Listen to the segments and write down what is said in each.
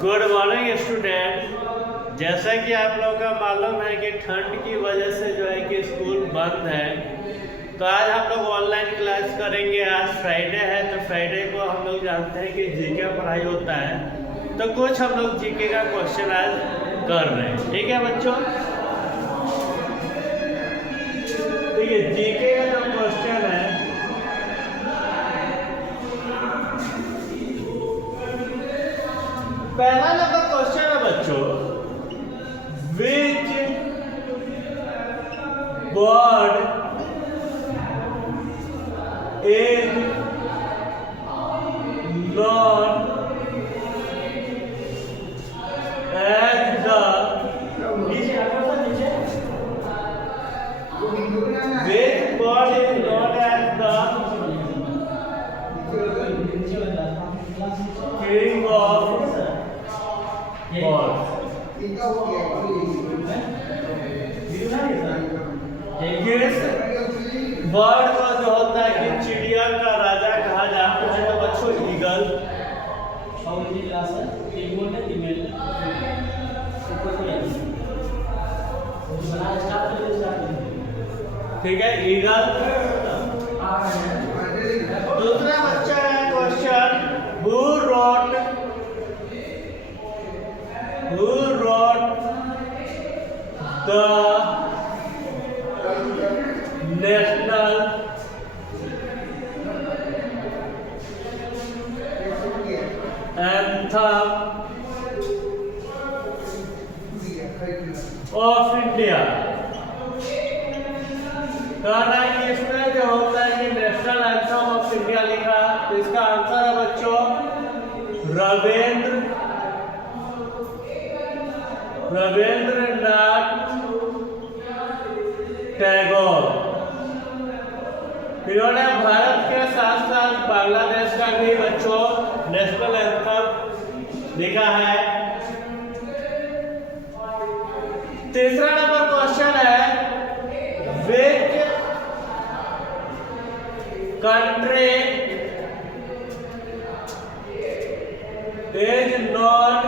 Good morning student. जैसा कि आप लोगों का मालूम है कि ठंड की वजह से जो है कि स्कूल बंद है, तो आज हम लोग ऑनलाइन क्लास करेंगे। आज फ्राइडे है, तो फ्राइडे को हम लोग जानते हैं कि जीके पढ़ाई होता है, तो कुछ हम लोग जीके का क्वेश्चन आज कर रहे हैं। ठीक है बच्चों, देखिए जीके का जो क्वेश्चन है, पहला नंबर क्वेश्चन है बच्चों, which bird is not as the which bird is not as the king of किस बर्ड का जो होता है कि चिड़िया का राजा कहा जाता है, तो बच्चों ईगल। ठीक है, ईगल। दूसरा बच्चा है question, who wrote the national anthem of India? कहना है कि इसमें जो होता है कि नेशनल एंथम ऑफ इंडिया लिखा, तो इसका आंसर है बच्चों रविंद्रनाथ टैगोर। इन्होंने भारत के साथ साथ बांग्लादेश का भी बच्चों नेशनल एंथम लिखा है। तीसरा नंबर क्वेश्चन है, which country is non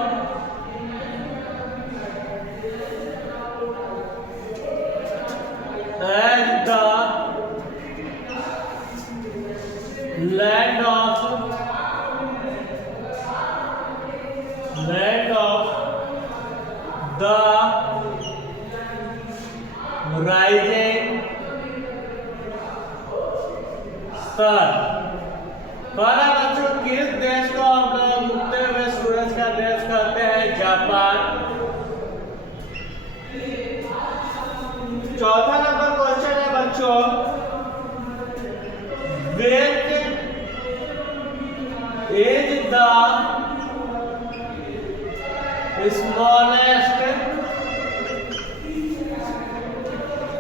as the land of the rising sun। पहला बच्चों, किस देश को हम लोग उगते हुए सूरज का देश कहते हैं? जापान। चौथा नंबर क्वेश्चन है बच्चों, which is the smallest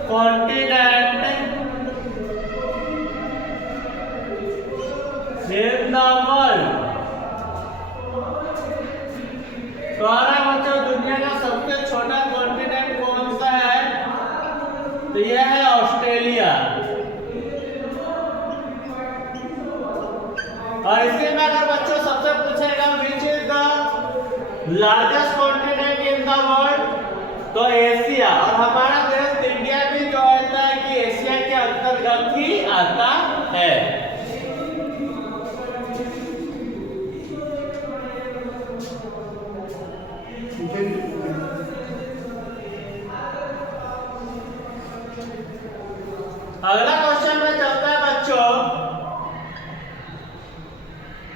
continent in the world? हमारा बच्चों दुनिया का सबसे छोटा कॉन्टिनेंट कौन सा है? तो यह है ऑस्ट्रेलिया। और इसी में अगर बच्चों सबसे पूछेगा which is the largest continent in the world, तो एशिया। और हमारा देश इंडिया भी जो होता है कि एशिया के अंतर्गत ही आता है। अगला क्वेश्चन में चलता है बच्चों,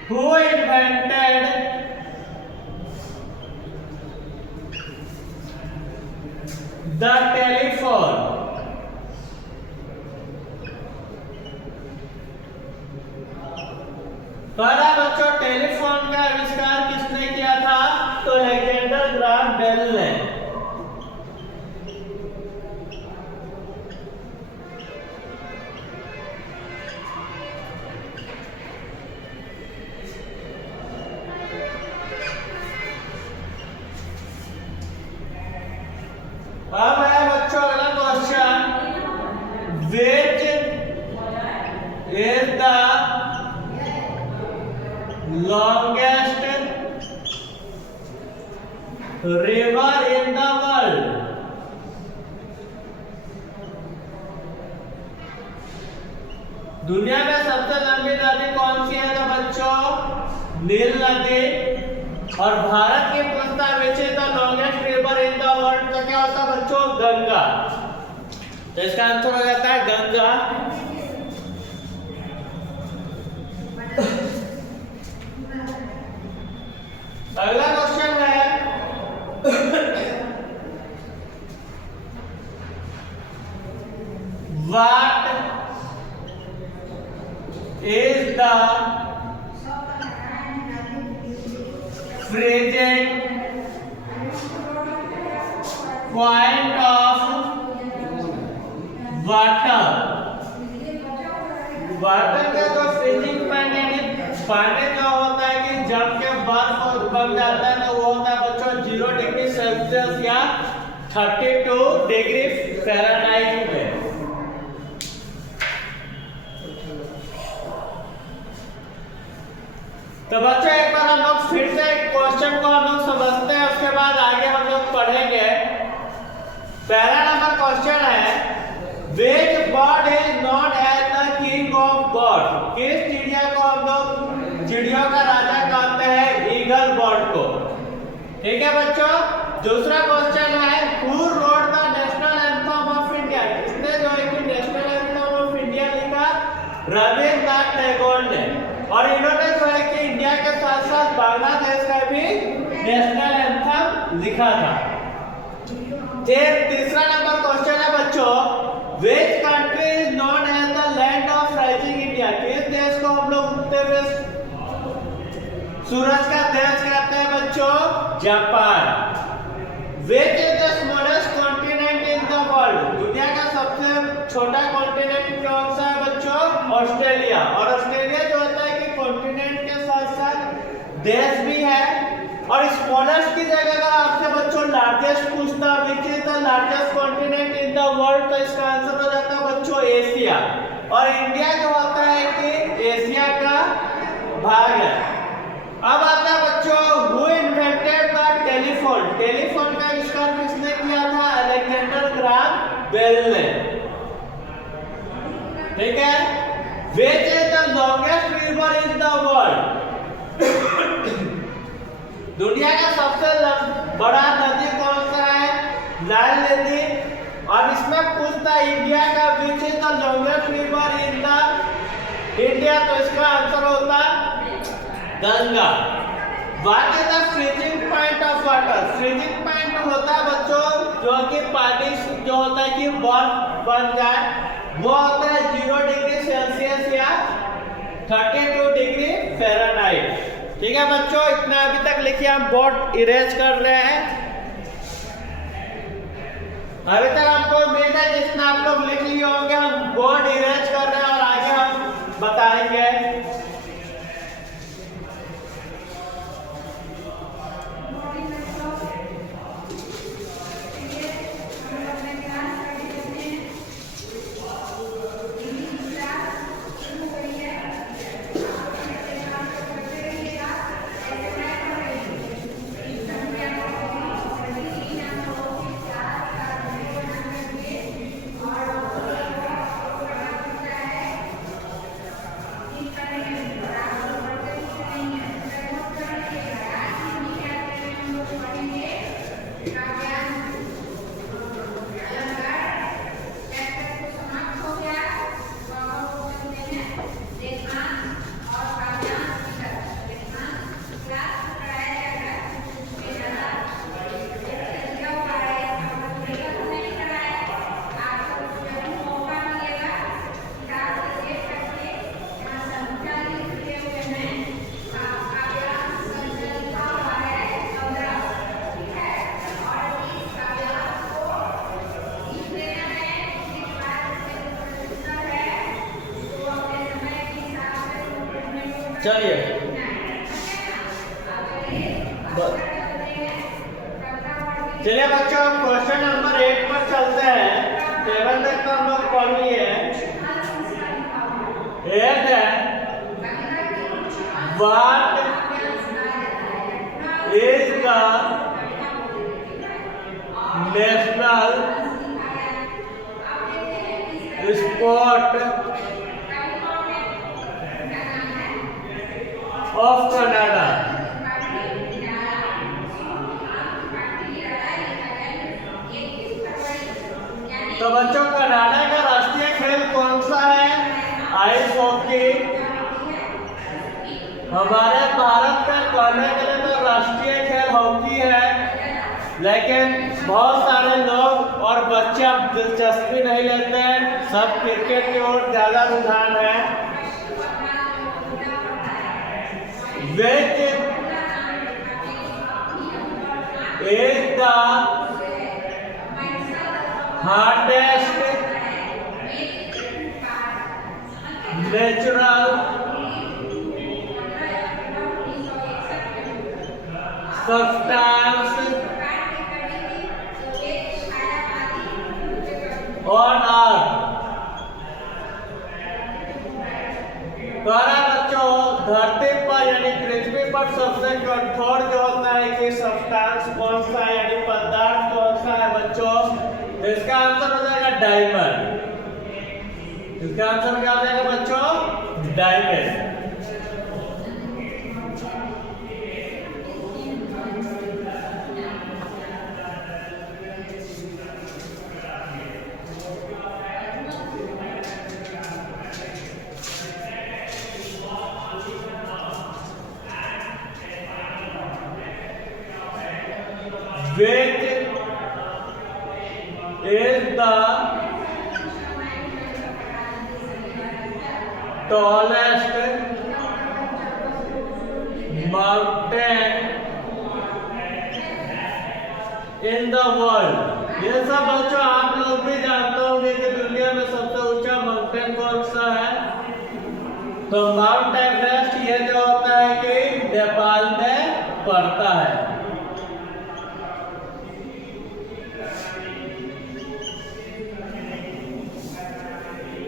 who invented the telephone? पहला बच्चों, टेलीफोन का आविष्कार किसने किया था? तो अलेक्जेंडर ग्राहम बेल ने। अब है बच्चों अगला question, which is the longest river in the world? दुनिया में सबसे लंबी नदी कौन सी है? तो बच्चों नील नदी। और भारत की प्रस्ताव which is the longest river in the world, तो क्या होता है बच्चों? गंगा। तो इसका आंसर हो जाता है गंगा। अगला क्वेश्चन है what is the freezing point of water? Water का जो फ्रीजिंग पॉइंट यानी पानी जो होता है कि जम के बर्फ बन जाता है, तो वो होता है बच्चों 0 डिग्री सेल्सियस या 32 डिग्री फ़ारेनहाइट में। तो बच्चों एक बार हम लोग फिर से क्वेश्चन को हम लोग समझते हैं, उसके बाद आगे हम लोग पढ़ेंगे। पहला नंबर क्वेश्चन है Which bird is known as the king of birds? किस चिड़िया को हम लोग चिड़ियों का राजा कहते हैं? ईगल बर्ड को। ठीक है बच्चों। दूसरा क्वेश्चन है Who wrote the national anthem of India? किसने जो है कि नेशनल एंथम ऑफ इंडिया लिखा? रविंद्रनाथ टैगोर ने। और इन्होंने जो है कि इंडिया के साथ साथ बांग्लादेश का भी नेशनल एंथम लिखा था। तीसरा नंबर क्वेश्चन है बच्चों Which country is known as the land of rising India? किस देश को हम लोग उगते हुए सूरज का देश कहते हैं बच्चों? Japan. Which is the smallest continent in the world? दुनिया का सबसे छोटा कॉन्टिनेंट कौन सा है बच्चों? ऑस्ट्रेलिया। और ऑस्ट्रेलिया जो होता है कि कॉन्टिनेंट के साथ साथ देश भी है। और स्मॉलेस्ट की जगह अगर आपसे बच्चों लार्जेस्ट पूछता which is the largest continent in the world, तो इसका आंसर हो जाता है बच्चों एशिया। और इंडिया जो होता है कि एशिया का भाग है। अब आता है बच्चों who invented the telephone? Telephone का आविष्कार किसने किया था? अलेक्जेंडर ग्राहम बेल ने। ठीक है। Which is the longest river in the world? दुनिया का सबसे बड़ा नदी कौन सा है? नाइल नदी। और इसमें पूछता है इंडिया का which is the longest river in the India, तो इसका आंसर होता Ganga. What is the freezing point of water? Freezing point होता है बच्चों जो कि पानी जो होता है कि बर्फ बन जाए, वो होता है 0 डिग्री सेल्सियस या 32 डिग्री फ़ारेनहाइट। ठीक है बच्चों, इतना अभी तक लिखिए। हम बोर्ड इरेज कर रहे हैं। अभी तक हमको उम्मीद है जितना आप लोग लिख लिए होंगे, हम बोर्ड इरेज कर रहे हैं और आगे हम बताएंगे। चलिए चलिए बच्चों, हम क्वेश्चन नंबर 8 पर चलते हैं। 7 तक तो हम लोग पढ़ लिए हैं। 8 है what is the national sport of Canada। तो बच्चों कनाडा का राष्ट्रीय खेल कौन सा है? Ice hockey. हमारे भारत का कहने के लिए तो राष्ट्रीय खेल हॉकी है, लेकिन बहुत सारे लोग और बच्चे अब दिलचस्पी नहीं लेते हैं, सब क्रिकेट की ओर ज्यादा रुझान है। Which is the hardest natural substance on earth? बच्चों, धरती पर यानी पृथ्वी पर सबसे कठोर जो होता है कि सब्सटेंस कौन सा है, यानी पदार्थ कौन सा है बच्चों? इसका आंसर हो जाएगा डायमंड। इसका आंसर क्या हो जाएगा बच्चों? Diamond. Which is the tallest mountain in the world? ये सब बच्चों आप लोग भी जानते होंगे कि दुनिया में सबसे ऊंचा माउंटेन कौन सा है? तो माउंट एवरेस्ट ये जो होता है कि नेपाल में पड़ता है।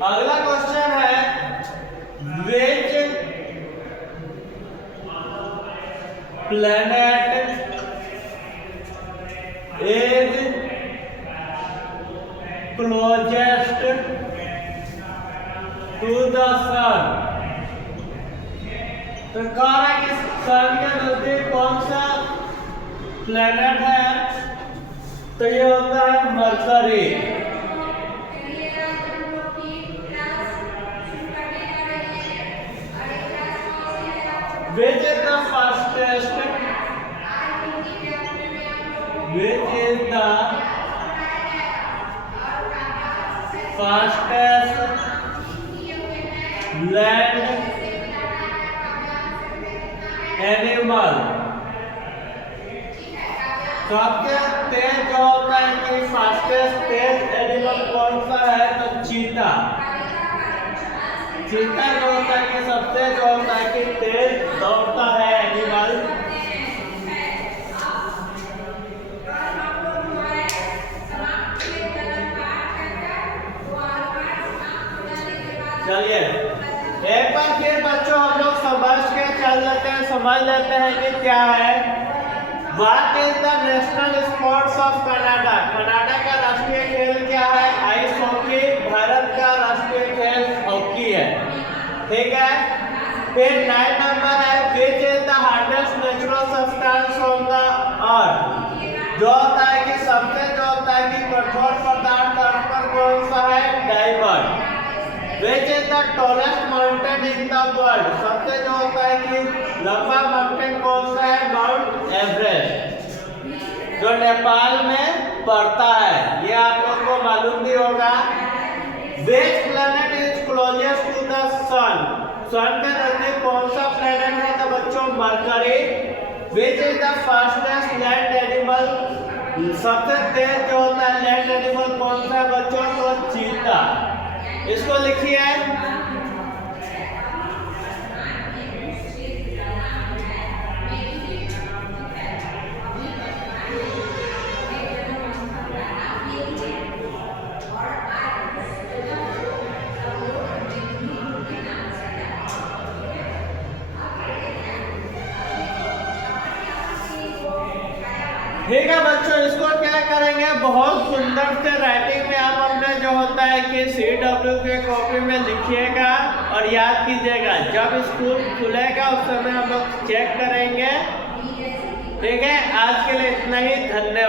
अगला क्वेश्चन है, which planet is closest to the sun? तो कह रहा है कि सन के नजदीक कौन सा प्लेनेट है? तो ये होता है mercury. Which is the fastest? Which is the fastest land animal? सबसे तेज जो होता है कि फास्टेस्ट तेज एनिमल कौन सा है? तो चीता। चीता जो होता है कि सबसे जो होता है कि तेज दौड़ता है एनिमल। चलिए एक बार फिर बच्चों हम लोग समझ लेते हैं कि क्या है। What is the national sports of Canada? Canada का राष्ट्रीय खेल क्या है? Ice hockey. भारत का राष्ट्रीय खेल हॉकी है, ठीक है। फिर 9 नंबर है, which is the hardest natural substance on the earth? जो होता है कि सबसे जो होता है कि कठोर पदार्थ अर्थ पर कौन सा है? Diamond. Which is the tallest mountain in the world? सबसे जो होता है कि लंबा माउंटेन कौन सा है? माउंट एवरेस्ट, जो नेपाल में पड़ता है। ये आप लोगों को मालूम भी होगा। Which planet is closest to the sun? सन के नजदीक कौन सा प्लेनेट है? तो बच्चों mercury. Which is the fastest land animal? सबसे तेज जो होता है लैंड एनिमल कौन सा है बच्चों? तो चीता। इसको लिखिए। ठीक है बच्चों, इसको क्या करेंगे, बहुत सुंदर से राइटिंग में आप अपने जो होता है कि CW के कॉपी में लिखिएगा और याद कीजिएगा। जब स्कूल खुलेगा उस समय हम लोग चेक करेंगे। ठीक है, आज के लिए इतना ही, धन्यवाद।